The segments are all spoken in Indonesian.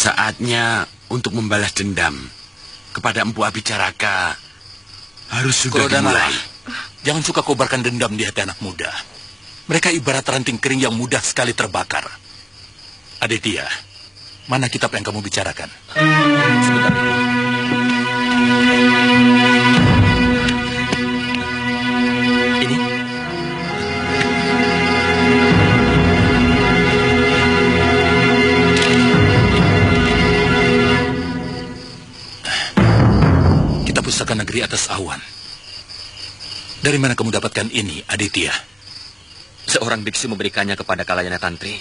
Saatnya untuk membalas dendam kepada Empu Abicaraka harus sudah dimulai. Jangan suka kobarkan dendam di hati anak muda. Mereka ibarat ranting kering yang mudah sekali terbakar. Aditya, mana kitab yang kamu bicarakan? Sebentar, Ibu. Ini? Kitab Pusaka Negeri Atas Awan. Dari mana kamu dapatkan ini, Aditya? Seorang biksu memberikannya kepada Kalayana Tantri.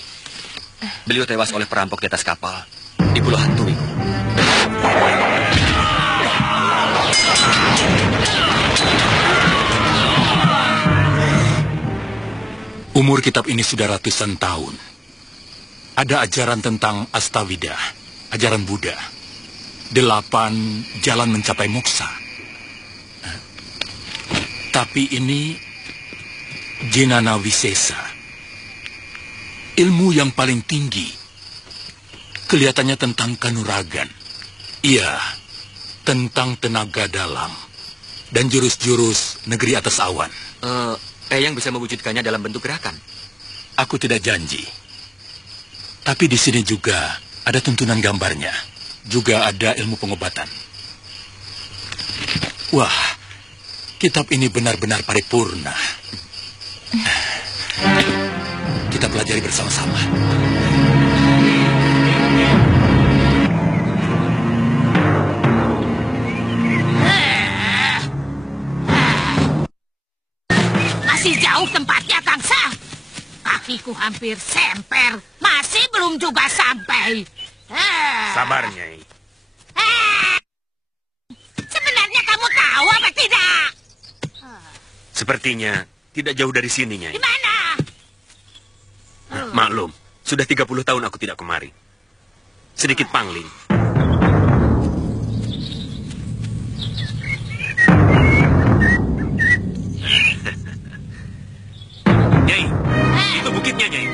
Beliau tewas oleh perampok di atas kapal di Pulau Hantui. Umur kitab ini sudah ratusan tahun. Ada ajaran tentang Astawida, ajaran Buddha. 8 jalan mencapai moksa. Tapi ini Jenana Wisesa. Ilmu yang paling tinggi. Kelihatannya tentang kanuragan. Iya, tentang tenaga dalam. Dan jurus-jurus negeri atas awan. Eyang bisa mewujudkannya dalam bentuk gerakan. Aku tidak janji. Tapi di sini juga ada tuntunan gambarnya. Juga ada ilmu pengobatan. Wah, kitab ini benar-benar paripurna. Kita pelajari bersama-sama. Masih jauh tempatnya, Kangsa. Kakiku hampir semper. Masih belum juga sampai. Sabar, Nyai. Sebenarnya kamu tahu apa tidak? Sepertinya tidak jauh dari sini, Nyai. Di mana? Maklum, sudah 30 tahun aku tidak kemari. Sedikit pangling. Nyai, itu bukitnya, Nyai.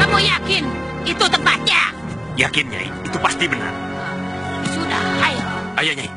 Kamu yakin itu tempatnya? Yakin, Nyai, itu pasti benar. Sudah, ayo. Ayo, Nyai.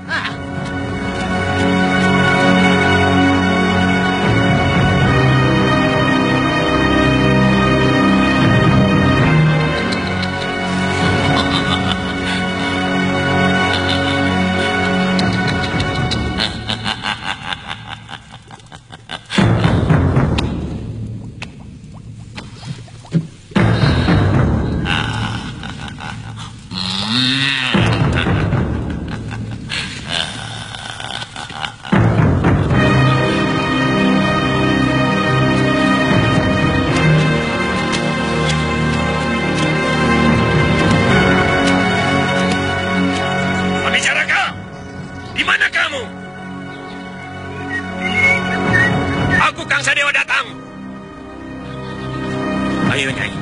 Ayo, Nyai.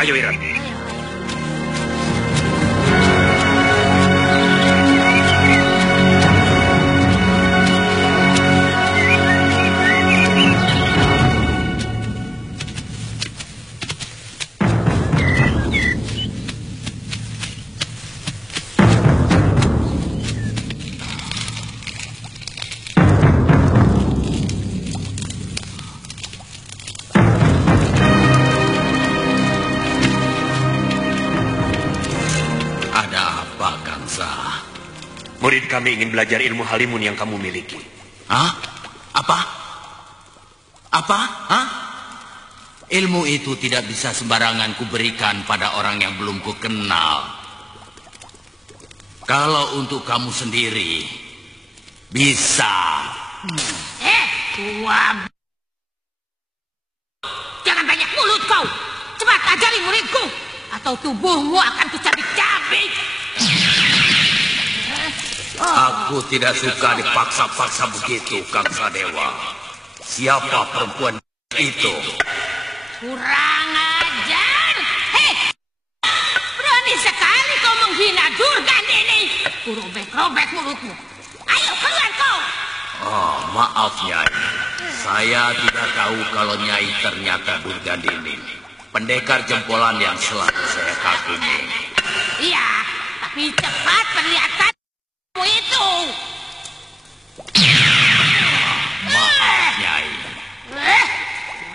Ayo, Wira. Murid kami ingin belajar ilmu halimun yang kamu miliki. Hah? Apa? Apa? Hah? Ilmu itu tidak bisa sembarangan kuberikan pada orang yang belum kukenal. Kalau untuk kamu sendiri, bisa. Tua. Jangan banyak mulut kau. Cepat ajari muridku, atau tubuhmu akan kucabik-cabik. Aku tidak suka dipaksa-paksa begitu, Kang Sadewa. Siapa perempuan itu? Kurang ajar. Hei, berani sekali kau menghina Durgan ini. Kurobek-robek mulutmu. Ayo keluar kau. Oh, maaf Nyai. Saya tidak tahu kalau Nyai ternyata Durgandini, pendekar jempolan yang selalu saya kagumi. Iya, tapi cepat perlihatkan itu. Maaf Nyai.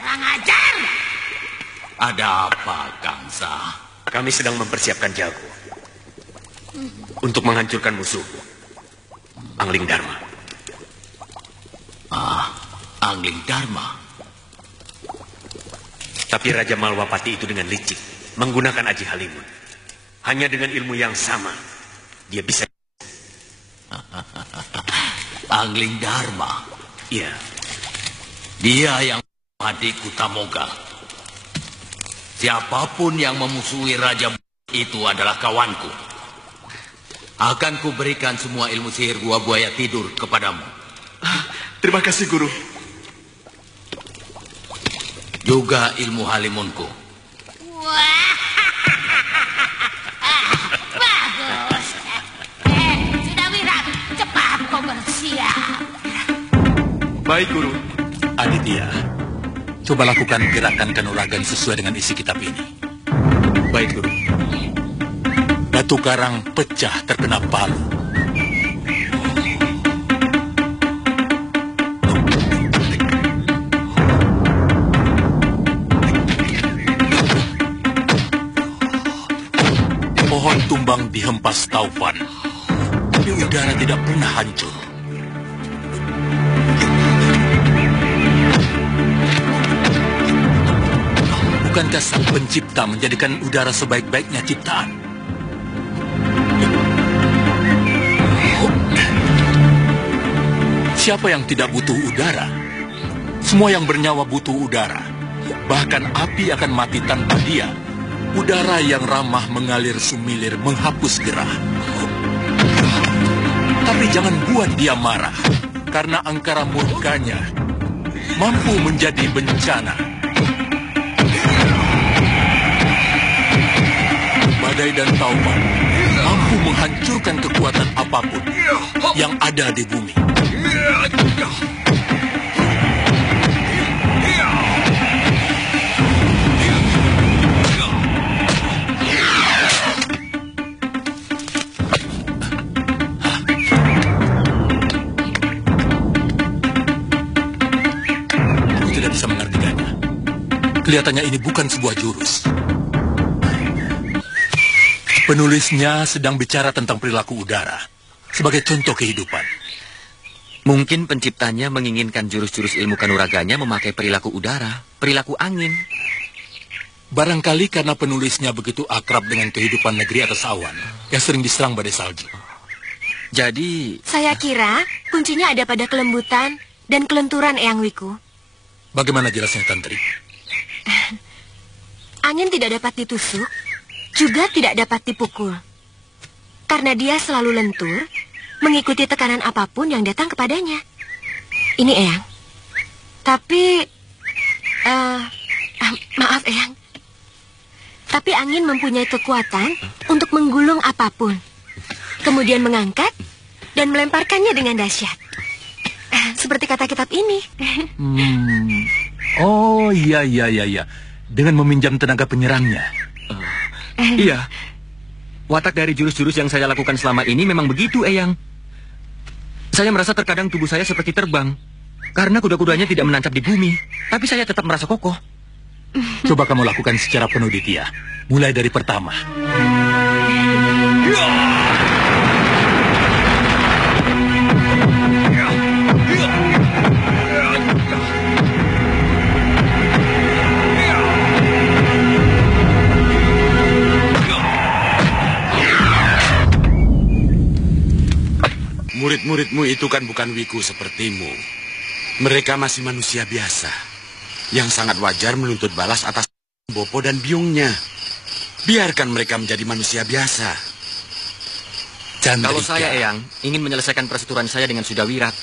Kurang ajar. Ada apa, Kangsa? Kami sedang mempersiapkan jago untuk menghancurkan musuh Angling Dharma. Angling Dharma. Tapi Raja Malwapati itu dengan licik menggunakan Aji Halimun. Hanya dengan ilmu yang sama dia bisa. Angling Dharma. Iya. Dia yang adik Kutamoga. Siapapun yang memusuhi Raja itu adalah kawanku. Akan kuberikan semua ilmu sihir gua buaya tidur kepadamu. Terima kasih, Guru. Juga ilmu halimunku. Wah, bagus. Sudah Wirat, cepat kau bersiap. Baik, Guru. Aditya, coba lakukan gerakan kanuragan sesuai dengan isi kitab ini. Baik, Guru. Batu karang pecah terkena palu. Pohon tumbang dihempas taufan, tapi udara tidak pernah hancur. Bukankah Sang Pencipta menjadikan udara sebaik-baiknya ciptaan? Siapa yang tidak butuh udara? Semua yang bernyawa butuh udara. Bahkan api akan mati tanpa dia. Udara yang ramah mengalir sumilir menghapus gerah. Tapi jangan buat dia marah, karena angkara murkanya mampu menjadi bencana. Badai dan taufan mampu menghancurkan kekuatan apapun yang ada di bumi. Aku tidak bisa mengartikannya. Kelihatannya ini bukan sebuah jurus. Penulisnya sedang bicara tentang perilaku udara sebagai contoh kehidupan. Mungkin penciptanya menginginkan jurus-jurus ilmu kanuraganya memakai perilaku udara, perilaku angin. Barangkali karena penulisnya begitu akrab dengan kehidupan negeri atas awan yang sering diserang badai salju. Jadi, Saya kira kuncinya ada pada kelembutan dan kelenturan Eyang Wiku. Bagaimana jelasnya, Tantri? Angin tidak dapat ditusuk, juga tidak dapat dipukul. Karena dia selalu lentur, mengikuti tekanan apapun yang datang kepadanya. Ini Eyang. Tapi, maaf Eyang. Tapi angin mempunyai kekuatan untuk menggulung apapun. Kemudian mengangkat dan melemparkannya dengan dahsyat. Seperti kata kitab ini. Oh, iya. Dengan meminjam tenaga penyerangnya. iya. Watak dari jurus-jurus yang saya lakukan selama ini memang begitu, Eyang. Saya merasa terkadang tubuh saya seperti terbang. Karena kuda-kudanya tidak menancap di bumi. Tapi saya tetap merasa kokoh. Coba kamu lakukan secara penuh, Ditya. Mulai dari pertama. Murid-muridmu itu kan bukan Wiku sepertimu. Mereka masih manusia biasa, yang sangat wajar menuntut balas atas Bopo dan biungnya. Biarkan mereka menjadi manusia biasa. Chandrika. Kalau saya, Eyang, ingin menyelesaikan perseturuan saya dengan Sudawirat,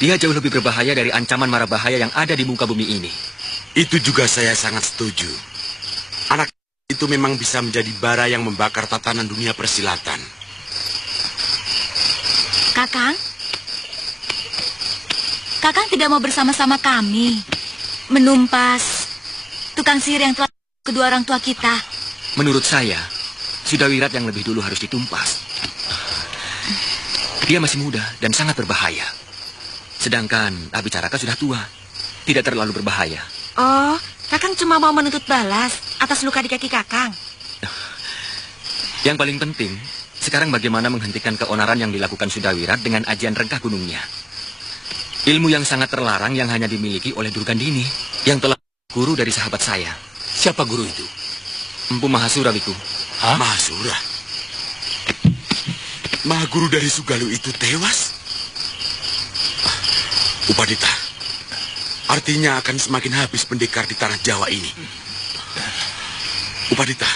dia jauh lebih berbahaya dari ancaman mara bahaya yang ada di muka bumi ini. Itu juga saya sangat setuju. Anak itu memang bisa menjadi bara yang membakar tatanan dunia persilatan. Kakang, Kakang tidak mau bersama-sama kami menumpas tukang sihir yang telah kedua orang tua kita. Menurut saya, Sudawirat yang lebih dulu harus ditumpas. Dia masih muda dan sangat berbahaya. Sedangkan Abicaraka sudah tua, tidak terlalu berbahaya. Oh, Kakang cuma mau menuntut balas atas luka di kaki Kakang. Yang paling penting, sekarang bagaimana menghentikan keonaran yang dilakukan Sudawirat dengan ajian rengkah gunungnya. Ilmu yang sangat terlarang yang hanya dimiliki oleh Durgandini, yang telah guru dari sahabat saya. Siapa guru itu? Empu Mahasura, Wiku. Hah? Mahasura? Mahaguru dari Sugalu itu tewas? Upadita, artinya akan semakin habis pendekar di tanah Jawa ini. Upadita,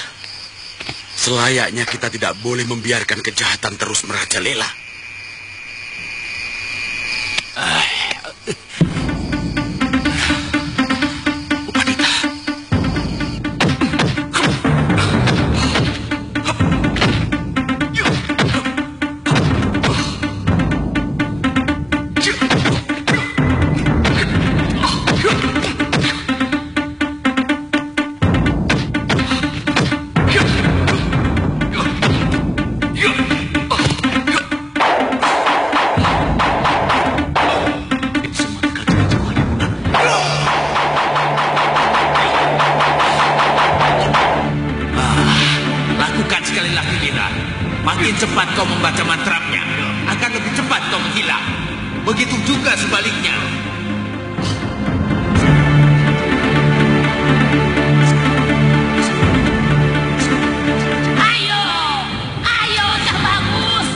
selayaknya kita tidak boleh membiarkan kejahatan terus merajalela. Upadita. Lakukan sekali lagi, Wira. Makin cepat kau membaca mantranya, akan lebih cepat kau menghilang. Begitu juga sebaliknya. Ayo, ayo, Cak Bagus.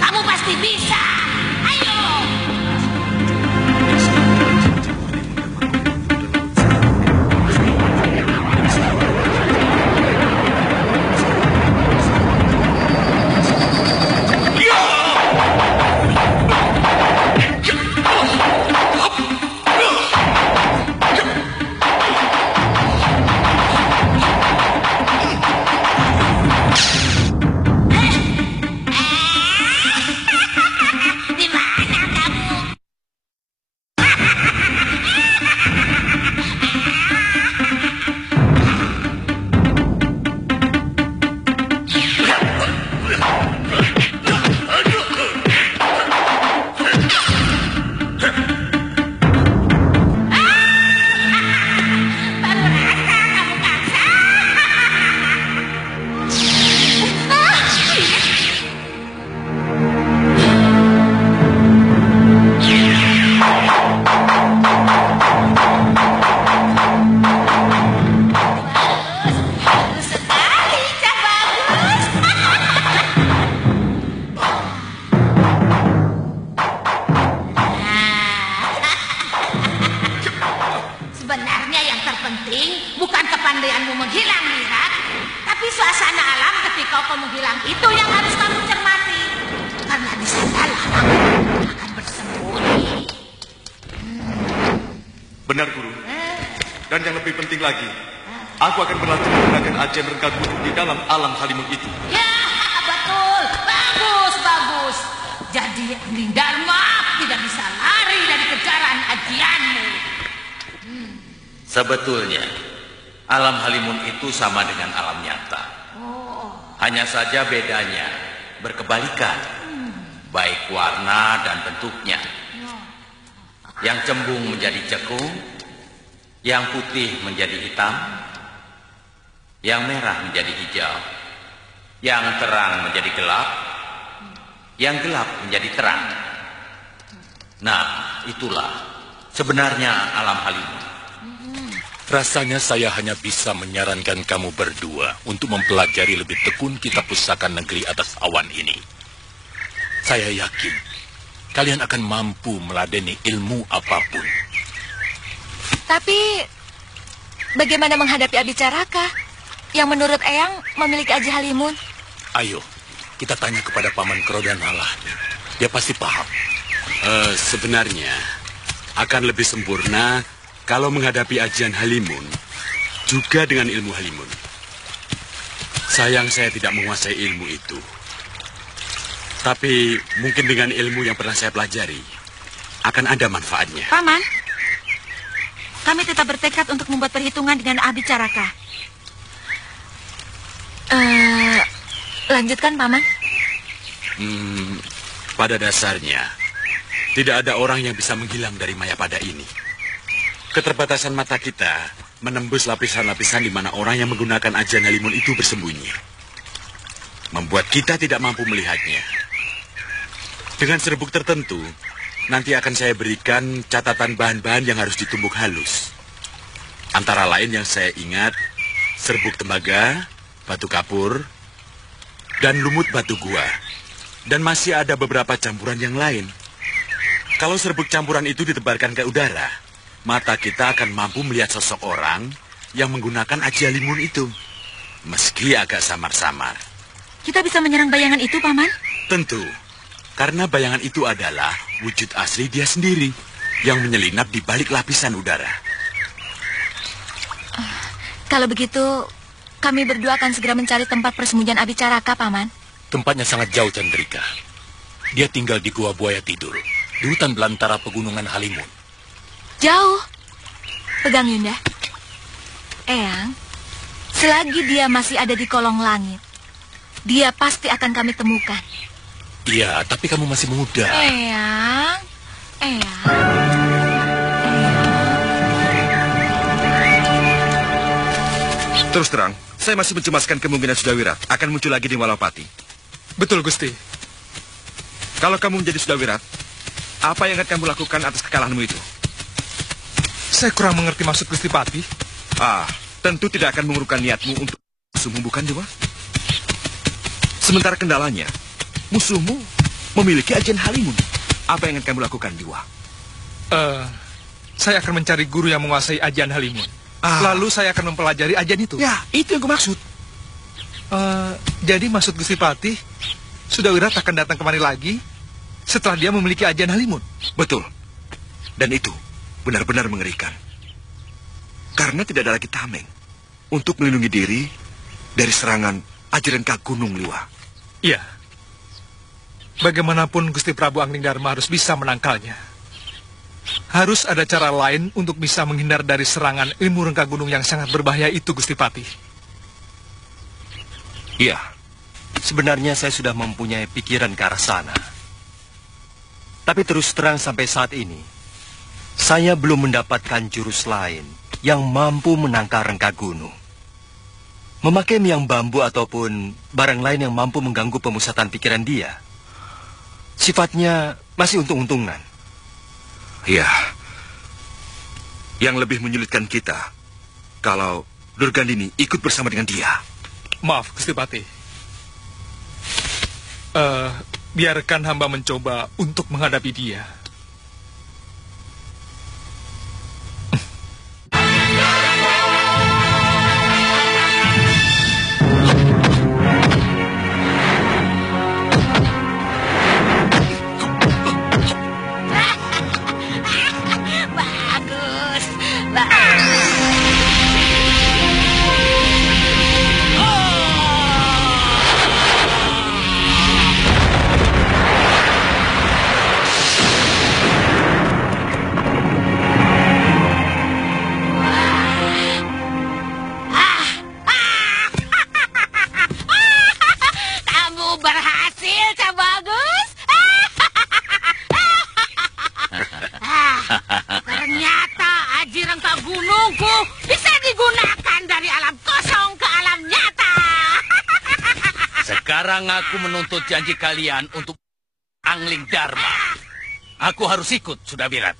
Kamu pasti bisa. Ayo. Di mana kamu? Baru rasa kamu Kangsa. Bagus sekali, Cak Bagus. Sebenarnya yang terpenting bukan kepandaianmu menghilang, Wira, tapi suasana alam ketika kau menghilang itu yang harus kamu cermati. Karena di sanalah kamu akan bersembunyi. Benar, Guru. Dan yang lebih penting lagi, aku akan berlatih menggunakan ajian rengkah gunung di dalam alam Halimun itu. Ya, betul. Bagus, bagus. Jadi Angling Dharma tidak bisa lari dari kejaran ajianmu. Sebetulnya, alam Halimun itu sama dengan alam nyata. Hanya saja bedanya berkebalikan, baik warna dan bentuknya. Yang cembung menjadi cekung, yang putih menjadi hitam, yang merah menjadi hijau, yang terang menjadi gelap, yang gelap menjadi terang. Nah, itulah sebenarnya alam Halimun. Rasanya saya hanya bisa menyarankan kamu berdua untuk mempelajari lebih tekun kitab pusaka negeri atas awan ini. Saya yakin kalian akan mampu meladeni ilmu apapun. Tapi bagaimana menghadapi Abicaraka yang menurut Eyang memiliki aji Halimun? Ayo, kita tanya kepada Paman Krodanala. Dia pasti paham. Sebenarnya akan lebih sempurna kalau menghadapi ajian Halimun juga dengan ilmu Halimun. Sayang saya tidak menguasai ilmu itu. Tapi mungkin dengan ilmu yang pernah saya pelajari, akan ada manfaatnya. Paman, kami tetap bertekad untuk membuat perhitungan dengan Abicaraka. Lanjutkan, Paman. Pada dasarnya, tidak ada orang yang bisa menghilang dari Mayapada ini. Keterbatasan mata kita menembus lapisan-lapisan di mana orang yang menggunakan ajian Halimun itu bersembunyi. Membuat kita tidak mampu melihatnya. Dengan serbuk tertentu, nanti akan saya berikan catatan bahan-bahan yang harus ditumbuk halus. Antara lain yang saya ingat, serbuk tembaga, batu kapur, dan lumut batu gua. Dan masih ada beberapa campuran yang lain. Kalau serbuk campuran itu ditebarkan ke udara, mata kita akan mampu melihat sosok orang yang menggunakan aji Halimun itu. Meski agak samar-samar. Kita bisa menyerang bayangan itu, Paman? Tentu. Karena bayangan itu adalah wujud asli dia sendiri yang menyelinap di balik lapisan udara. Kalau begitu, kami berdua akan segera mencari tempat persembunyian Abicaraka, Paman. Tempatnya sangat jauh, Chandrika. Dia tinggal di Gua Buaya Tidur, di hutan belantara pegunungan Halimun. Jauh. Pegang, Yunda. Eyang, selagi dia masih ada di kolong langit, dia pasti akan kami temukan. Iya, tapi kamu masih muda. Eyang. Terus terang, saya masih mencemaskan kemungkinan Sudawirat akan muncul lagi di Malapati. Betul, Gusti. Kalau kamu menjadi Sudawirat, apa yang akan kamu lakukan atas kekalahanmu itu? Saya kurang mengerti maksud Gusti Patih. Tentu tidak akan mengurungkan niatmu untuk musuhmu, bukan, Dewa? Sementara kendalanya, musuhmu memiliki ajian Halimun. Apa yang akan kamu lakukan, Dewa? Saya akan mencari guru yang menguasai ajian Halimun. Lalu saya akan mempelajari ajian itu. Ya, itu yang kumaksud. Jadi maksud Gusti Patih, Sudawirat akan datang kemari lagi setelah dia memiliki ajian Halimun. Betul. Dan itu benar-benar mengerikan. Karena tidak ada lagi tameng untuk melindungi diri dari serangan ajian Gunung Liwa. Iya. Bagaimanapun Gusti Prabu Anglingdarma harus bisa menangkalnya. Harus ada cara lain untuk bisa menghindar dari serangan ilmu rengka gunung yang sangat berbahaya itu, Gusti Patih. Iya. Sebenarnya saya sudah mempunyai pikiran ke arah sana. Tapi terus terang sampai saat ini, saya belum mendapatkan jurus lain yang mampu menangkal rengka gunung. Memakai miang bambu ataupun barang lain yang mampu mengganggu pemusatan pikiran dia, sifatnya masih untung-untungan. Iya. Yang lebih menyulitkan kita kalau Durgandini ikut bersama dengan dia. Maaf, Gusti Patih. Biarkan hamba mencoba untuk menghadapi dia. Sekarang aku menuntut janji kalian untuk Anglingdarma. Aku harus ikut, Sudawirat.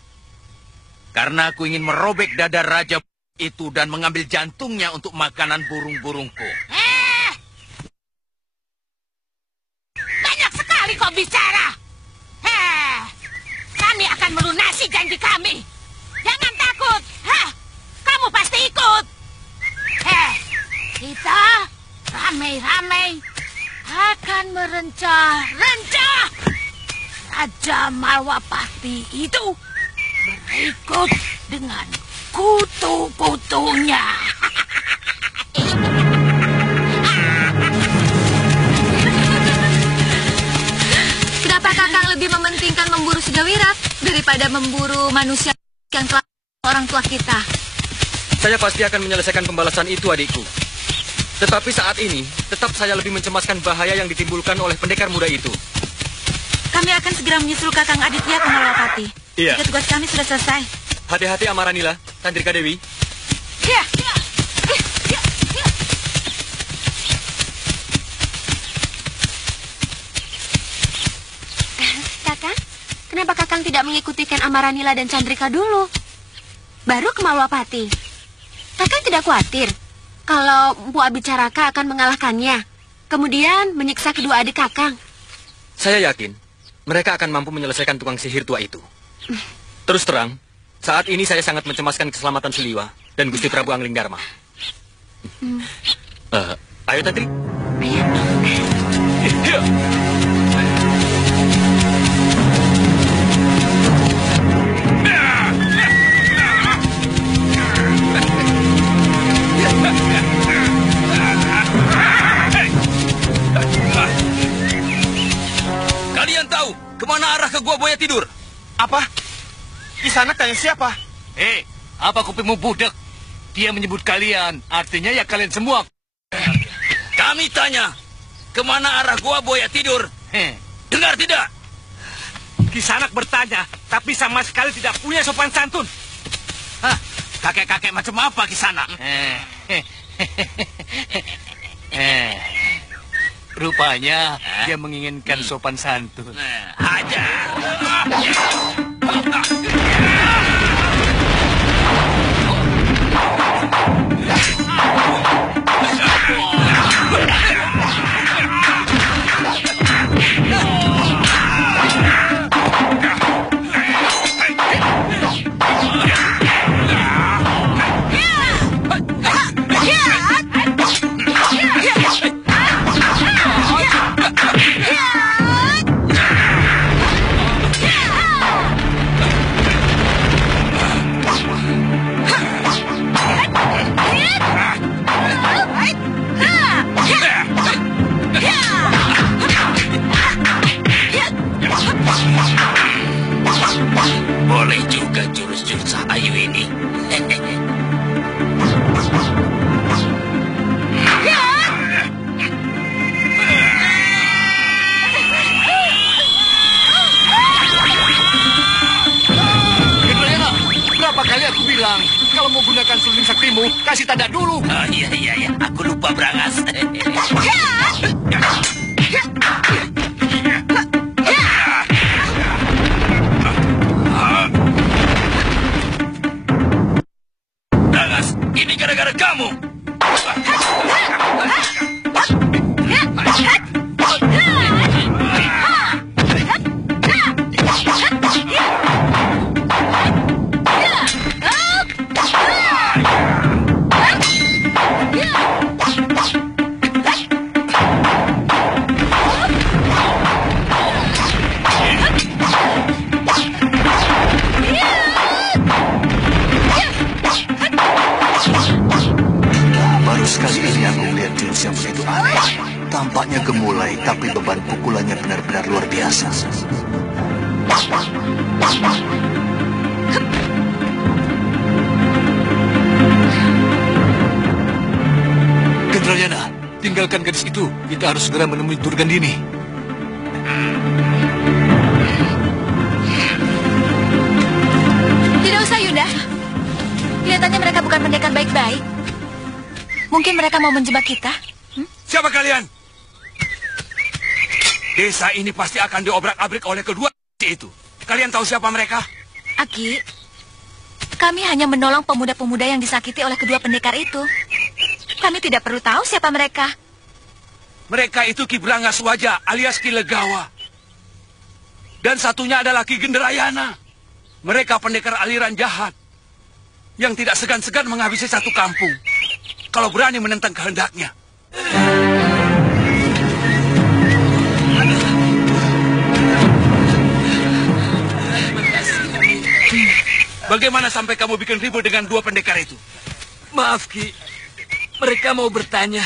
Karena aku ingin merobek dada raja itu dan mengambil jantungnya untuk makanan burung-burungku. Banyak sekali kau bicara. Kami akan melunasi janji kami. Jangan takut. Kamu pasti ikut. Kita ramai-ramai akan merencah Raja Malwapati itu berikut dengan kutu-kutunya. Gak Kakang lebih mementingkan memburu Sudawirat daripada memburu manusia yang telah orang tua kita? Saya pasti akan menyelesaikan pembalasan itu, adikku. Tetapi saat ini, tetap saya lebih mencemaskan bahaya yang ditimbulkan oleh pendekar muda itu. Kami akan segera menyusul Kakang Aditya ke Malawapati. Iya. Jika tugas kami sudah selesai. Hati-hati Amaranila, Chandrika Dewi. Ya. Kakang, kenapa Kakang tidak mengikuti Ken Amaranila dan Chandrika dulu? Baru ke Malawapati. Kakang tidak khawatir kalau Mpu Abicaraka akan mengalahkannya, kemudian menyiksa kedua adik Kakang? Saya yakin mereka akan mampu menyelesaikan tukang sihir tua itu. Terus terang, saat ini saya sangat mencemaskan keselamatan Suliwa dan Gusti Prabu Angling Dharma. Ayo, Tantri. Ayo. Kalian tahu kemana arah ke Gua Buaya Tidur? Apa? Kisanak tanya siapa? Apa kupingmu budak? Dia menyebut kalian, artinya ya kalian semua. Kami tanya, kemana arah Gua Buaya Tidur? Dengar tidak? Kisanak bertanya, tapi sama sekali tidak punya sopan santun. Hah? Kakek-kakek macam apa Kisanak? Rupanya dia menginginkan sopan santun. Hajar. Boleh juga jurus-jurus Ayu ini. Berapa kali aku bilang, kalau mau gunakan suling saktimu, kasih tanda dulu. Oh, iya, aku lupa Brangas. Brangas, ini gara-gara kamu. Baru sekali ini aku melihat jurus yang begitu aneh. Tampaknya gemulai, tapi beban pukulannya benar-benar luar biasa. Gendrayana, tinggalkan gadis itu. Kita harus segera menemui Durgandini. Tidak usah, Yunda. Kelihatannya mereka bukan pendekar baik-baik. Mungkin mereka mau menjebak kita. Siapa kalian? Desa ini pasti akan diobrak-abrik oleh kedua itu. Kalian tahu siapa mereka? Aki, kami hanya menolong pemuda-pemuda yang disakiti oleh kedua pendekar itu. Kami tidak perlu tahu siapa mereka. Mereka itu Ki Brangas Waja alias Ki Legawa. Dan satunya adalah Ki Gendrayana. Mereka pendekar aliran jahat yang tidak segan-segan menghabisi satu kampung kalau berani menentang kehendaknya. Bagaimana sampai kamu bikin ribut dengan dua pendekar itu? Maaf, Ki. Mereka mau bertanya,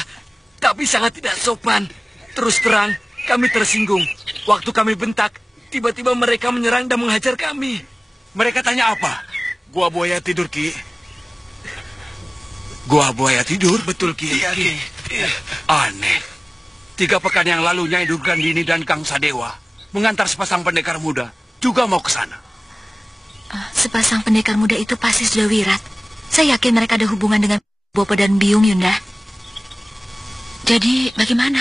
tapi sangat tidak sopan. Terus terang, kami tersinggung. Waktu kami bentak, Tiba-tiba mereka menyerang dan menghajar kami. Mereka tanya apa? Gua buaya tidur, Ki. Gua buaya tidur? Betul, Ki. Iya, Ki. Aneh. 3 pekan yang lalu Nyai Durgandini dan Kang Sadewa mengantar sepasang pendekar muda juga mau ke sana. Sepasang pendekar muda itu pasti sudah wirat. Saya yakin mereka ada hubungan dengan Bopo dan Biung, Yunda. Jadi, bagaimana?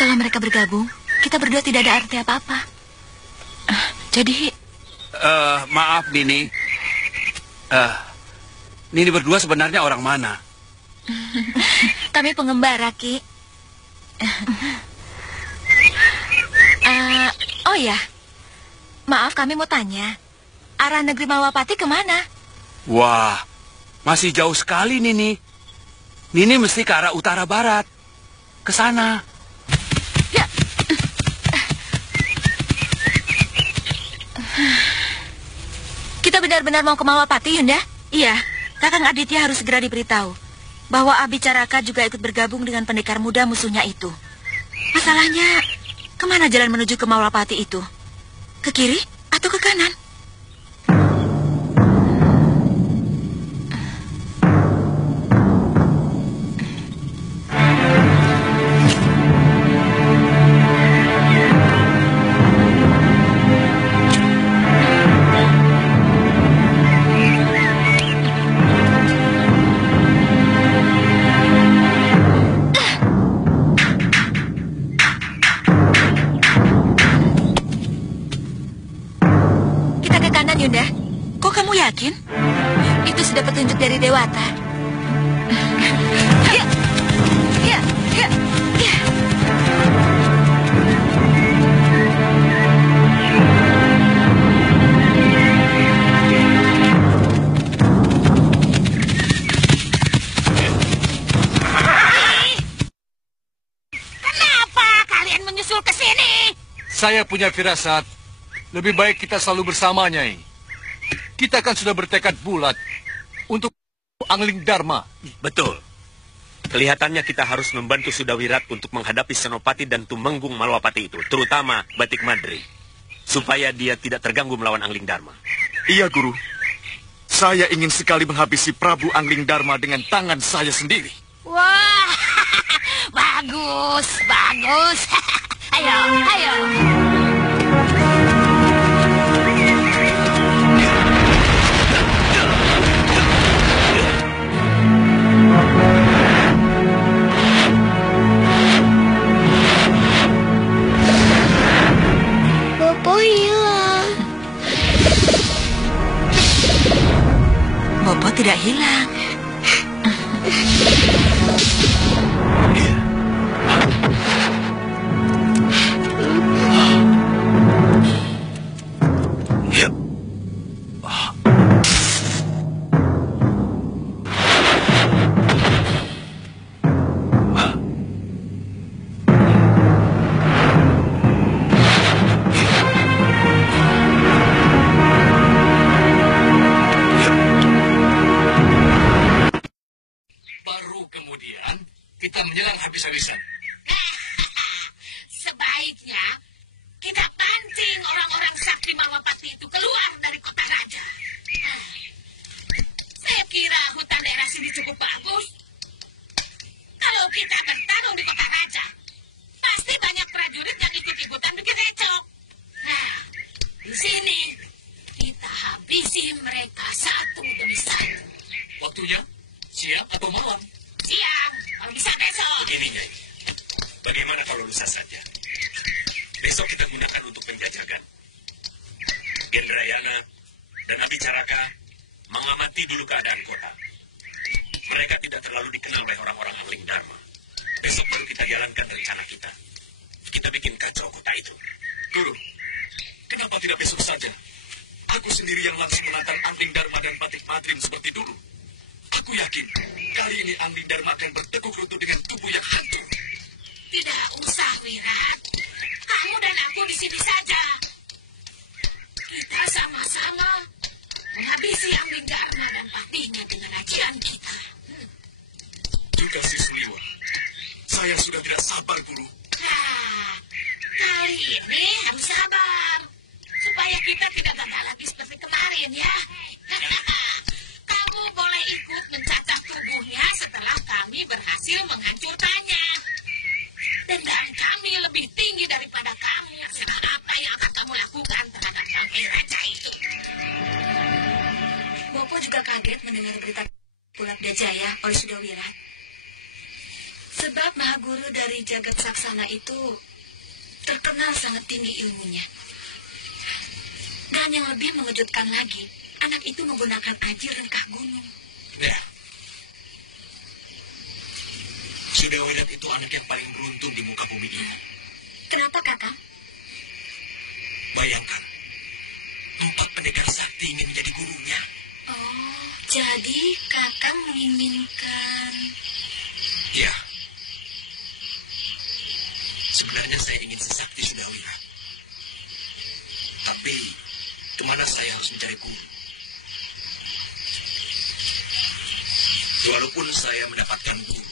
Kalau mereka bergabung, kita berdua tidak ada arti apa-apa. Jadi... Maaf, Nini. Nini berdua sebenarnya orang mana? Kami pengembara, Ki. Oh ya, maaf kami mau tanya. Arah negeri Malwapati kemana? Wah, masih jauh sekali, Nini. Nini mesti ke arah utara-barat. Ke sana. Ya. Kita benar-benar mau ke Malwapati, Yunda? Iya, Kakang Aditya harus segera diberitahu bahwa Abicaraka juga ikut bergabung dengan pendekar muda musuhnya itu. Masalahnya, kemana jalan menuju ke Malwapati itu? Ke kiri atau ke kanan? Yakin? Itu sudah petunjuk dari Dewata. Ya, ya, ya, ya. Kenapa kalian menyusul ke sini? Saya punya firasat. Lebih baik kita selalu bersama, Nyai. Kita kan sudah bertekad bulat untuk Angling Dharma. Betul. Kelihatannya kita harus membantu Sudawirat untuk menghadapi Senopati dan Tumenggung Malwapati itu, terutama Batik Madri, supaya dia tidak terganggu melawan Angling Dharma. Iya, Guru. Saya ingin sekali menghabisi Prabu Angling Dharma dengan tangan saya sendiri. Wah, bagus, bagus. Ayo, ayo. Bopo hilang. Bopo tidak hilang. Kita menyerang habis-habisan. Sebaiknya kita pancing orang-orang sakti Malwapati itu keluar dari kota raja. Saya kira hutan daerah sini cukup bagus. Kalau kita bertarung di kota raja, pasti banyak prajurit yang ikut-ikutan bikin ecok. Nah, di sini kita habisi mereka satu demi satu. Waktunya siang atau malam? Siang, kalau bisa besok. Begini, Nyai. Bagaimana kalau lusa saja? Besok kita gunakan untuk penjajagan. Gendrayana dan Abicaraka mengamati dulu keadaan kota. Mereka tidak terlalu dikenal oleh orang-orang Angling Dharma. Besok baru kita jalankan rencana kita. Kita bikin kacau kota itu. Guru, kenapa tidak besok saja? Aku sendiri yang langsung menantang Angling Dharma dan Batik Madrim seperti dulu. Aku yakin kali ini Angling Dharma akan bertekuk lutut dengan tubuh yang hancur. Tidak usah, Wirat. Kamu dan aku di sini saja. Kita sama-sama menghabisi Angling Dharma dan patihnya dengan ajian kita. Juga si Suliwa. Saya sudah tidak sabar, Guru. Nah, Kali ini harus sabar. Supaya kita tidak gagal lagi seperti kemarin ya. Kamu boleh ikut mencacah tubuhnya setelah kami berhasil menghancurkannya. Dendam kami lebih tinggi daripada kamu. Apa yang akan kamu lakukan terhadap bangkai raja itu? Bopo juga kaget mendengar berita Pulabda Jaya oleh Sudawirat. Sebab Mahaguru dari Jagat Saksana itu terkenal sangat tinggi ilmunya. Dan yang lebih mengejutkan lagi, anak itu menggunakan aji rengkah gunung. Ya. Sudawirat itu anak yang paling beruntung di muka bumi ini. Kenapa, Kakang? Bayangkan, 4 pendekar sakti ingin menjadi gurunya. Oh, jadi Kakang menginginkan... Ya. Sebenarnya saya ingin sesakti Sudawirat. Tapi, kemana saya harus mencari guru? Walaupun saya mendapatkan guru,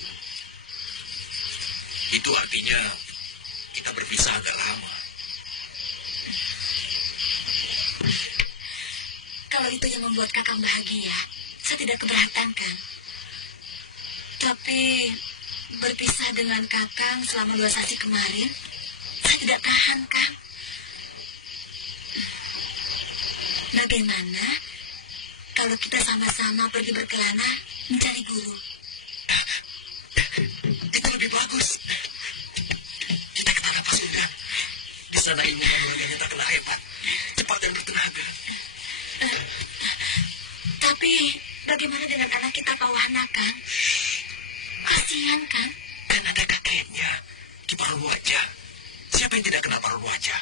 itu artinya kita berpisah agak lama. Kalau itu yang membuat Kakang bahagia, saya tidak keberatan, Kang. Tapi berpisah dengan Kakang selama 2 sasi kemarin, saya tidak tahan, Kang. Bagaimana kalau kita sama-sama pergi berkelana mencari guru? Itu lebih bagus. Kita ke tanah Pasundan. Di sana ilmu kanuraganya tak kena hebat, cepat dan bertenaga. Tapi bagaimana dengan anak kita Pawana, Kang? Kasihan, kan? Kan ada kakeknya, Ki Parulwaja. Siapa yang tidak kenal Parulwaja?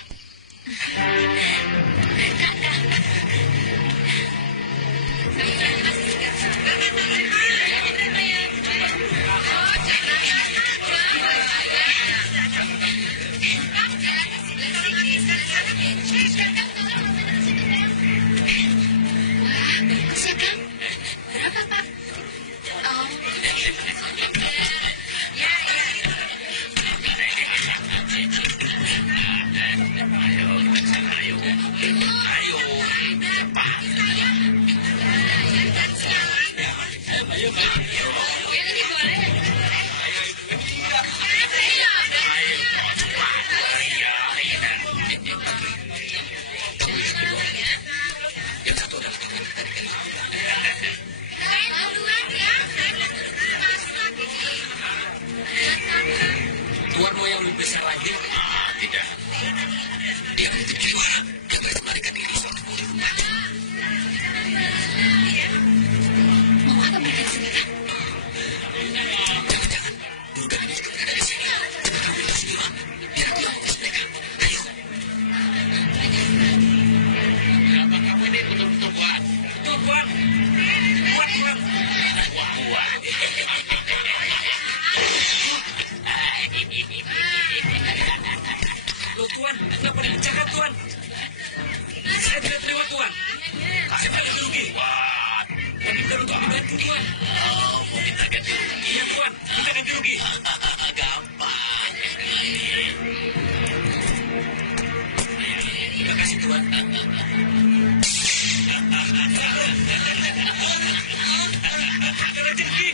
Bagus ya, Kang? Berapa, Pak? Oh. Ayo, cepat. Yang satu adalah kamu tadi kali. Tuan mau yang lebih besar lagi? Tidak. Dia menitip jiwara yang berhasil melarikan diri suatu di rumah. Mau apa mereka sebentar? Jangan-jangan Durga ini juga berada di sini. Cepat kamu pintas jiwa. Biar aku yang mengurus mereka. Ayo. Apa kamu ini betul-betul kuat? Betul kuat. Kuat. Loh Tuan, kenapa dipecahkan Tuan? Saya tidak terima Tuan. Saya ganti rugi. Wah, tapi bukan untuk dibantu Tuan. Oh, mau minta ganti rugi? Iya Tuan, minta ganti rugi. Gampang. Terima kasih Tuan. Karena jadi.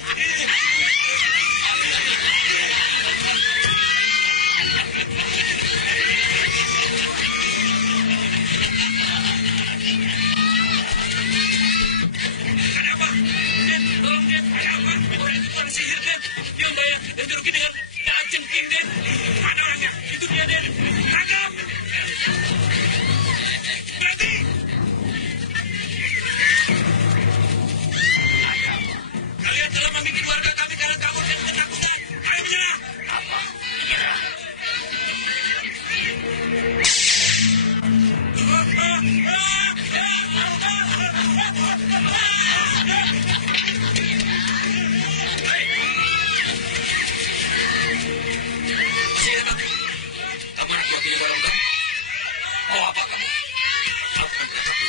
Dia membayar ganti rugi dengan jengking, Den. Mana orangnya? Itu dia, Den. Tangkap! Berhenti! Kalian telah membuat warga kami karena kabur dan ketakutan. Ayo menyerah! Apa? Menyerah? Kamu anak buah ini barang kamu? Mau apa kamu? Aku akan menangkapmu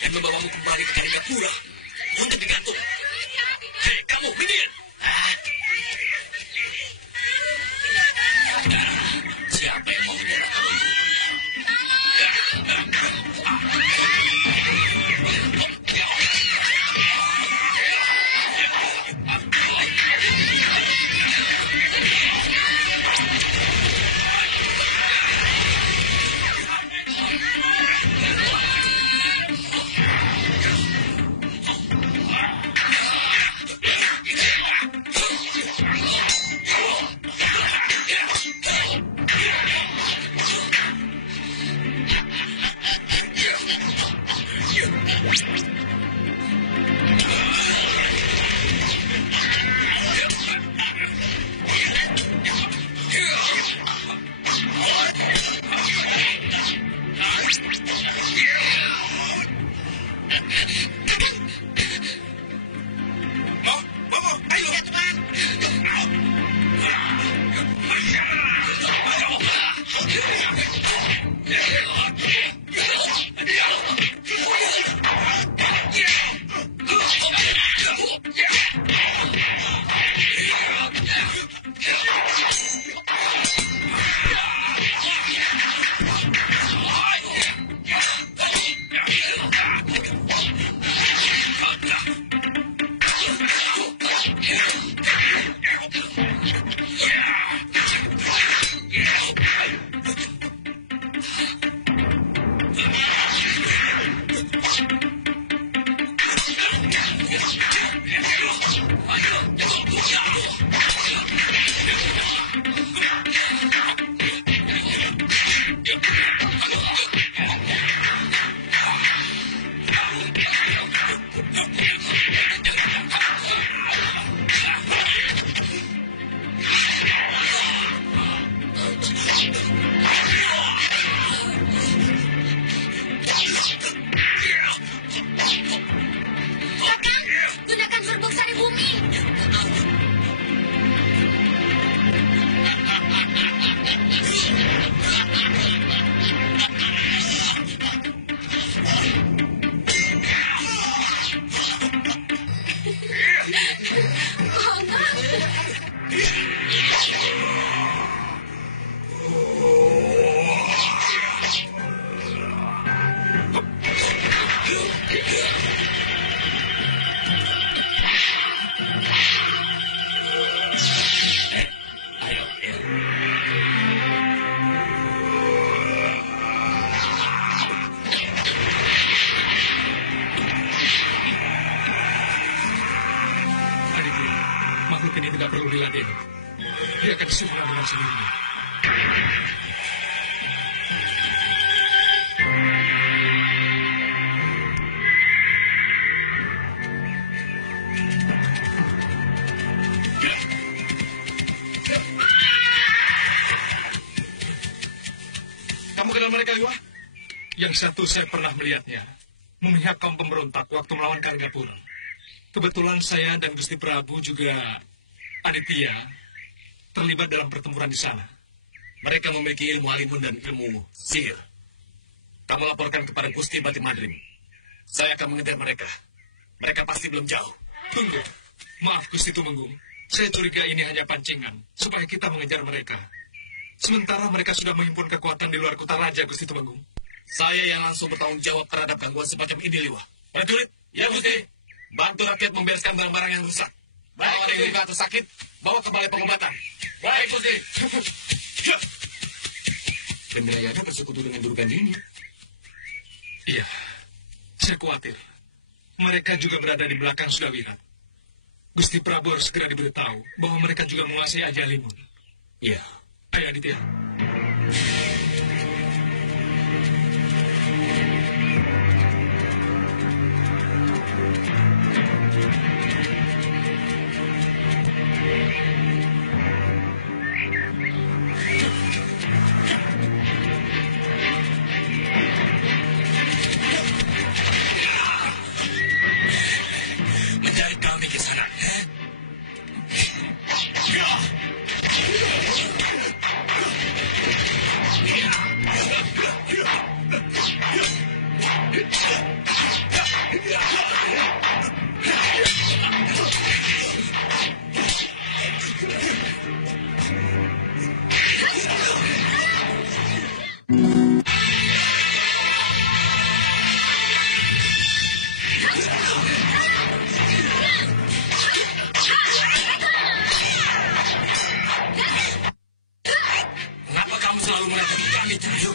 dan membawamu kembali ke Karigapura untuk digantung. Hei, kamu, minggir! Siapa yang mau menyerah? akan sirna dengan sendirinya. Kamu kenal mereka, Liwa? Yang satu saya pernah melihatnya, memihak kaum pemberontak waktu melawan Kalingapura. Kebetulan saya dan Gusti Prabu juga Aditya terlibat dalam pertempuran di sana. Mereka memiliki ilmu halimun dan ilmu sihir. Kamu laporkan kepada Gusti Batik Madrim. Saya akan mengejar mereka. Mereka pasti belum jauh. Tunggu. Maaf, Gusti Tumenggung. Saya curiga ini hanya pancingan, supaya kita mengejar mereka. Sementara mereka sudah menghimpun kekuatan di luar kota raja, Gusti Tumenggung. Saya yang langsung bertanggung jawab terhadap gangguan semacam ini, Liwa. Prajurit, ya Gusti. Bantu rakyat membereskan barang-barang yang rusak. Baik, kalau ada yang luka atau sakit, bawa ke balai pengobatan. Baik, Gusti. Benderayana bersekutu dengan Durgandini. Iya, saya khawatir. Mereka juga berada di belakang Sudawirat. Gusti Prabu harus segera diberitahu bahwa mereka juga menguasai Aji Halimun. Iya. Ayo, Aditya. Mencari kami ke sana. Mengapa kamu selalu meratapi kami, Cahayu?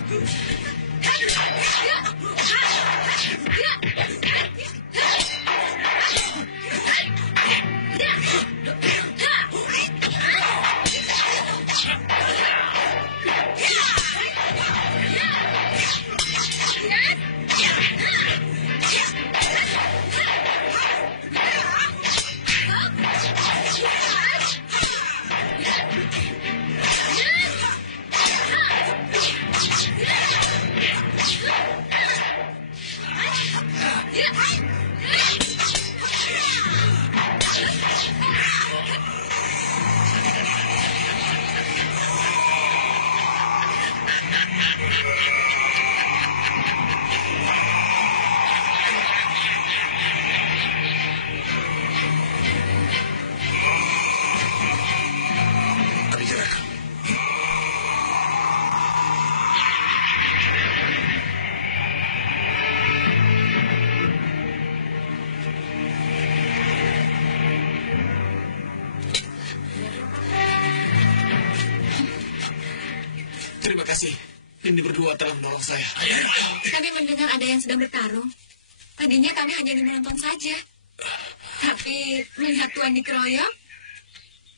Terima kasih. Ini berdua telah menolong saya. Ayo. Kami mendengar ada yang sedang bertarung. Tadinya kami hanya ingin menonton saja. Tapi melihat Tuan dikeroyok,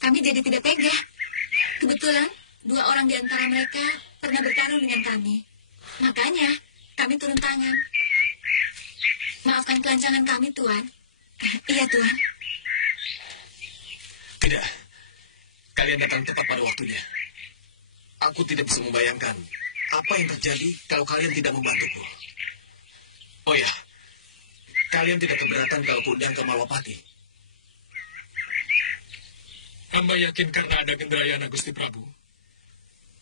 kami jadi tidak tega. Kebetulan, 2 orang di antara mereka pernah bertarung dengan kami. Makanya, kami turun tangan. Maafkan kelancangan kami, Tuan. Iya, Tuan. Tidak. Kalian datang tepat pada waktunya. Aku tidak bisa membayangkan apa yang terjadi kalau kalian tidak membantuku. Oh ya, kalian tidak keberatan kalau kuundang ke Malwapati. Hamba yakin karena ada Gendrayana, Gusti Prabu.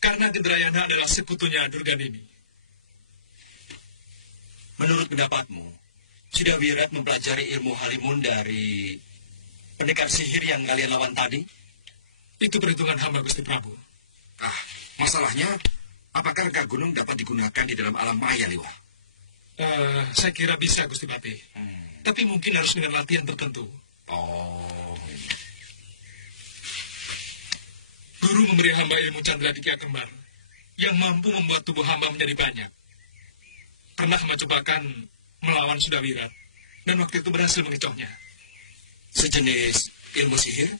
Karena Gendrayana adalah sekutunya Durgandini. Menurut pendapatmu, Sudawirat mempelajari ilmu halimun dari pendekar sihir yang kalian lawan tadi? Itu perhitungan hamba, Gusti Prabu. Masalahnya, apakah rengga gunung dapat digunakan di dalam alam maya, Liwa? Saya kira bisa, Gusti Pati. Tapi mungkin harus dengan latihan tertentu. Oh. Guru memberi hamba ilmu Candra Dikya Kembar yang mampu membuat tubuh hamba menjadi banyak. Pernah hamba cobakan melawan Sudawirat, dan waktu itu berhasil mengecohnya. Sejenis ilmu sihir?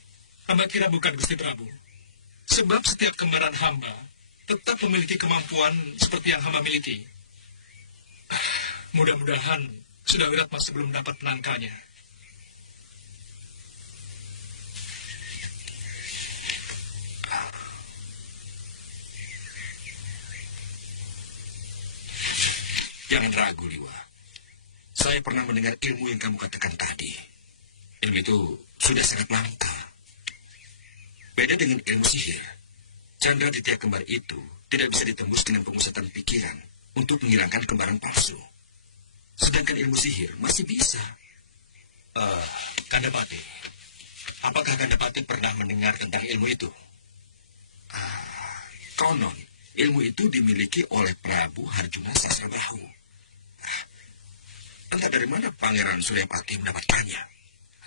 Hamba kira bukan, Gusti Prabu. Sebab setiap kembaran hamba tetap memiliki kemampuan seperti yang hamba miliki. Mudah-mudahan Sudawirat masih belum dapat penangkalnya. Jangan ragu, Liwa. Saya pernah mendengar ilmu yang kamu katakan tadi. Ilmu itu sudah sangat langka. Beda dengan ilmu sihir. Chandra di tiap kembar itu tidak bisa ditembus dengan pengusatan pikiran untuk menghilangkan kembaran palsu. Sedangkan ilmu sihir masih bisa. Kandapati, apakah Kandapati pernah mendengar tentang ilmu itu? Konon, ilmu itu dimiliki oleh Prabu Harjuna Sasrabahu. Entah dari mana Pangeran Suryapati mendapatkannya.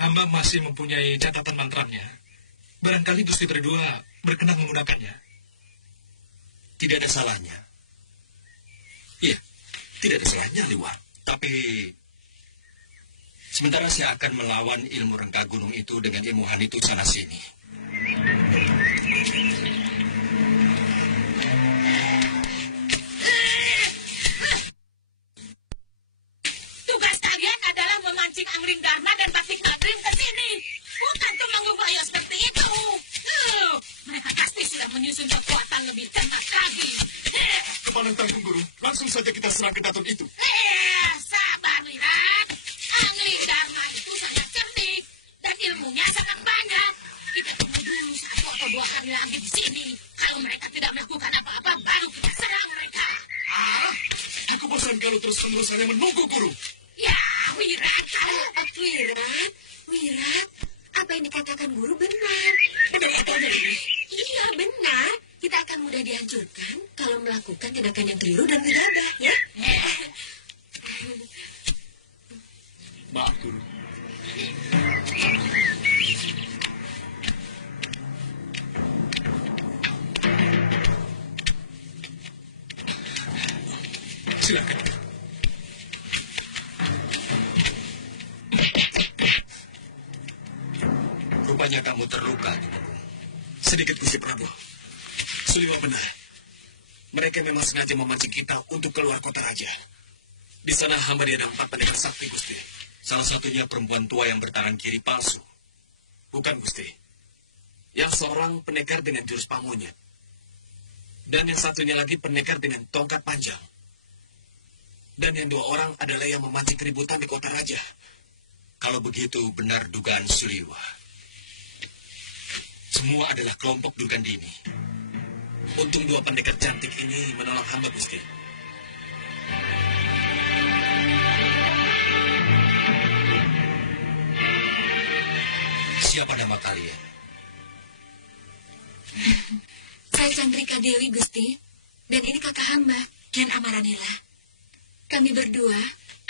Hamba masih mempunyai catatan mantranya. Barangkali Gusti berdua berkenan menggunakannya. Tidak ada salahnya. Iya, tidak ada salahnya, Liwa. Tapi sementara saya akan melawan ilmu rengka gunung itu dengan ilmu hanitu sana sini. Tugas kalian adalah memancing Angling Dharma dan Patik Madrim ke sini. Bukan tumanggung bayar seperti itu. Mereka pasti sudah menyusun kekuatan lebih cermat lagi. Kepala tanggung guru, langsung saja kita serang ke datum itu. Sabar, Wirat. Angling Dharma itu sangat cerdik dan ilmunya sangat banyak. Kita tunggu dulu 1 atau 2 hari lagi di sini. Kalau mereka tidak melakukan apa-apa, baru kita serang mereka. Aku bosan kalau terus-menerus hanya menunggu guru. Ya, Wirat. Wirat, apa yang dikatakan guru benar. Benar apanya ini? Iya, benar. Kita akan mudah dihancurkan kalau melakukan tindakan yang keliru dan gegabah, ya? Maaf, guru. Silakan. Rupanya kamu terluka, Tubuhku. Sedikit, Gusti Prabu. Suliwa benar. Mereka memang sengaja memancing kita untuk keluar kota raja. Di sana hamba dia ada 4 pendekar sakti, Gusti. Salah satunya perempuan tua yang bertangan kiri palsu. Bukan, Gusti. Yang seorang pendekar dengan jurus pamonyet. Dan yang satunya lagi pendekar dengan tongkat panjang. Dan yang 2 orang adalah yang memancing keributan di kota raja. Kalau begitu benar dugaan Suliwa. Semua adalah kelompok Durgandini. Untung 2 pendekar cantik ini menolong hamba, Gusti. Siapa nama kalian? Saya Chandrika Dewi, Gusti. Dan ini kakak hamba, Kian Amaranila. Kami berdua,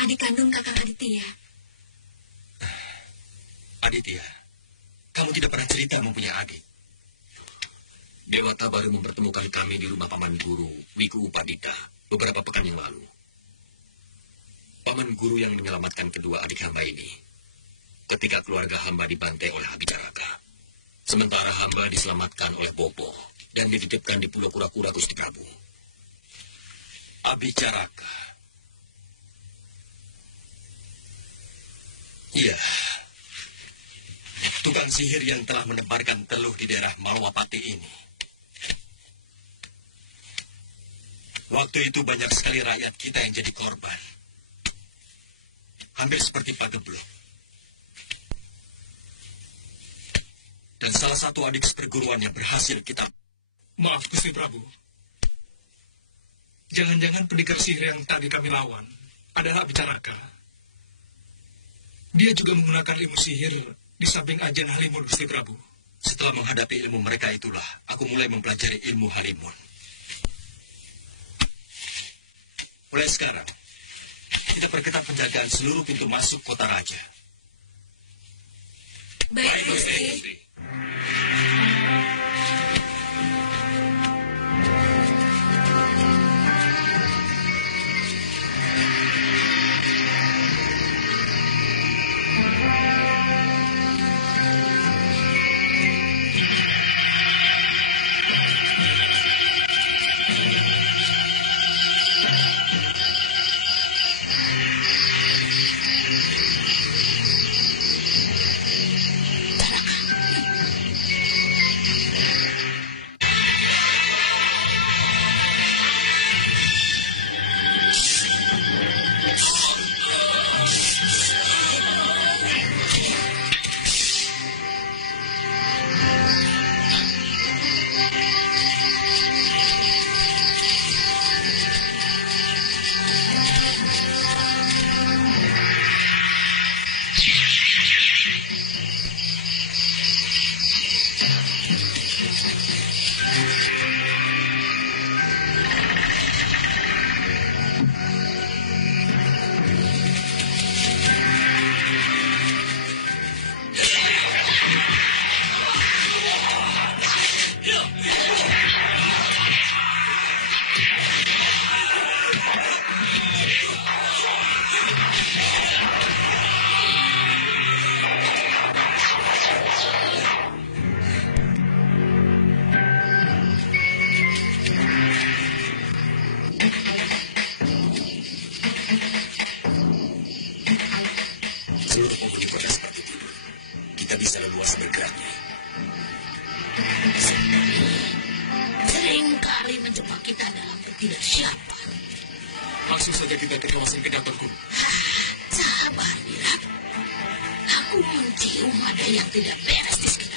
adik kandung Kakang Aditya. Aditya, kamu tidak pernah cerita mempunyai adik. Dewata baru mempertemukan kami di rumah Paman Guru, Wiku Upadita, beberapa pekan yang lalu. Paman Guru yang menyelamatkan kedua adik hamba ini ketika keluarga hamba dibantai oleh Abicaraka. Sementara hamba diselamatkan oleh Bopo dan dititipkan di Pulau Kura-Kura Gusti Prabu. Abicaraka. Iya. Tukang sihir yang telah menebarkan teluh di daerah Malwapati ini. Waktu itu banyak sekali rakyat kita yang jadi korban. Hampir seperti Pageblok. Dan salah satu adik seperguruan yang berhasil kita... Maaf, Gusti Prabu. Jangan-jangan pendekar sihir yang tadi kami lawan adalah Abicaraka. Dia juga menggunakan ilmu sihir di samping ajian Halimun, Gusti Prabu. Setelah menghadapi ilmu mereka itulah, aku mulai mempelajari ilmu Halimun. Mulai sekarang, kita perketat penjagaan seluruh pintu masuk kota raja. Baik, Gusti. Langsung saja kita ke kawasan Kedaton Guru. Sabar, Wirat. Aku mencium ada yang tidak beres di sekitar